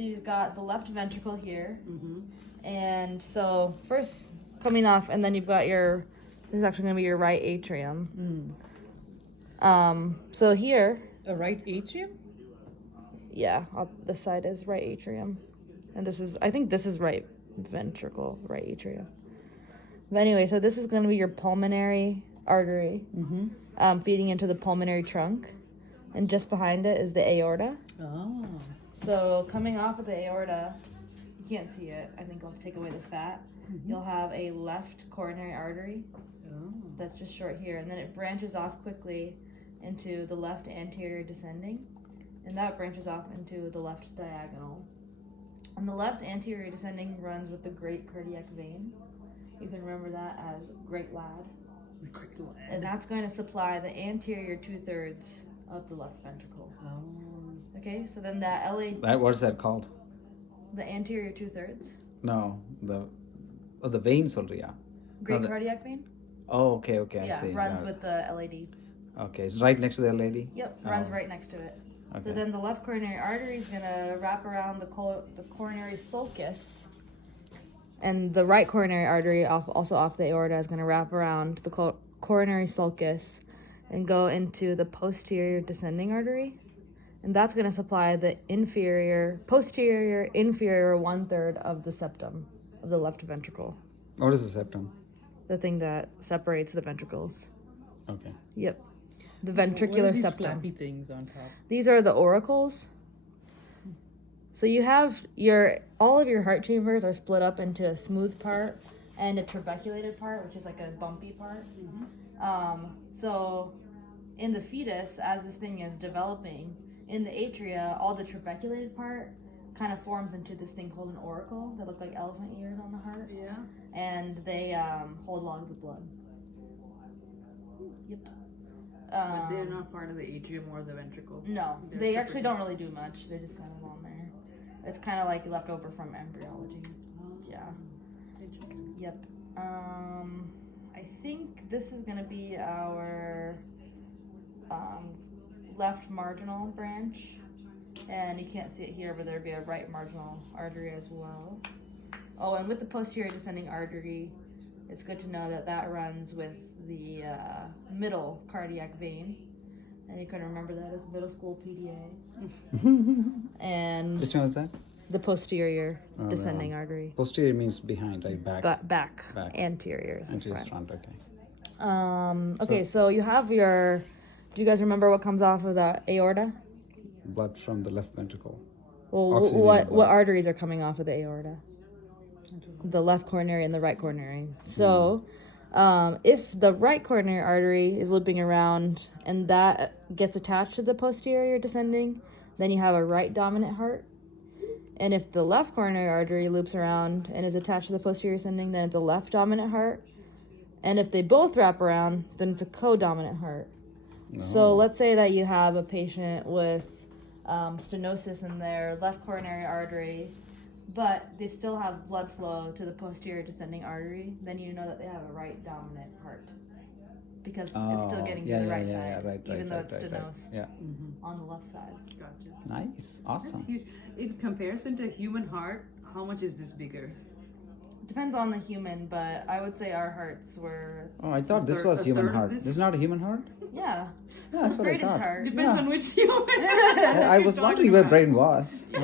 You've got the left ventricle here, and so first coming off, and then you've got your, this is actually going to be your right atrium. So here, A right atrium? yeah, this side is right atrium, and this is, I think this is right ventricle, right atrium. But anyway, so this is going to be your pulmonary artery, feeding into the pulmonary trunk, and just behind it is the aorta. Oh. So coming off of the aorta, you can't see it. I think I'll take away the fat. You'll have a left coronary artery that's just short here, and then it branches off quickly into the left anterior descending, and that branches off into the left diagonal. And the left anterior descending runs with the great cardiac vein. You can remember that as great lad. And that's going to supply the anterior 2/3 of the left ventricle. Okay, so then that What is that called? the anterior 2/3. No, the vein soldier. Great cardiac vein? Oh, okay, Yeah, I see. runs with the LAD. Okay, it's right next to the lady. Yep, runs right next to it. Okay. So then the left coronary artery is going to wrap around the coronary sulcus, and the right coronary artery, also off the aorta, is going to wrap around the coronary sulcus and go into the posterior descending artery, and that's going to supply the posterior inferior 1/3 of the septum of the left ventricle, What is the septum? the thing that separates the ventricles. Okay. Yep, the ventricular What are these septum. flappy things on top? These are the auricles. So you have all of your heart chambers are split up into a smooth part and a trabeculated part, which is like a bumpy part. So in the fetus, as this thing is developing, in the atria, all the trabeculated part kind of forms into this thing called an auricle that look like elephant ears on the heart. Yeah. And they hold a lot of the blood. Yep. But they're not part of the atrium or the ventricle. No, They're they separate. actually don't really do much. They just kind of on there. It's kind of like left over from embryology. Yeah. Interesting. Yep. I think this is gonna be our left marginal branch, and you can't see it here, but there'd be a right marginal artery as well. Oh, and with the posterior descending artery, it's good to know that that runs with the middle cardiac vein, and you can remember that as middle school PDA. And Which one is that? the posterior Oh, descending no. artery. Posterior means behind, right? Back. Back. Back. Anterior is the Anterior front. front, okay. Okay, so you have your. Do you guys remember what comes off of the aorta? Blood from the left ventricle. Well, Oxygenated what blood. arteries are coming off of the aorta? The left coronary and the right coronary. So, if the right coronary artery is looping around and that gets attached to the posterior descending, then you have a right dominant heart. And if the left coronary artery loops around and is attached to the posterior descending, then it's a left dominant heart. And if they both wrap around, then it's a co-dominant heart. No. So let's say that you have a patient with stenosis in their left coronary artery, but they still have blood flow to the posterior descending artery, then you know that they have a right dominant heart, because it's still getting to the right side, even though it's stenosed Yeah. on the left side. Gotcha. Nice. That's Awesome. huge. In comparison to a human heart, how much is this bigger? Depends on the human, but I would say our hearts were, Oh, I thought this was a human third of heart. this? This is not a human heart? yeah. Yeah, that's what I Braden's thought. heart. Depends Yeah. on which human. I was wondering where Braden was. He's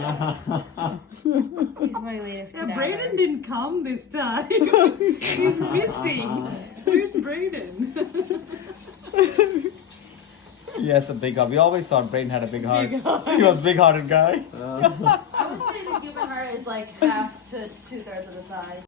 my latest Yeah, cadaver. Braden didn't come this time. He's missing. Where's Braden? Yes, a big heart. We always thought Braden had a big heart. Big heart. He was a big-hearted guy. I would say the human heart is like half to 2/3 of the size.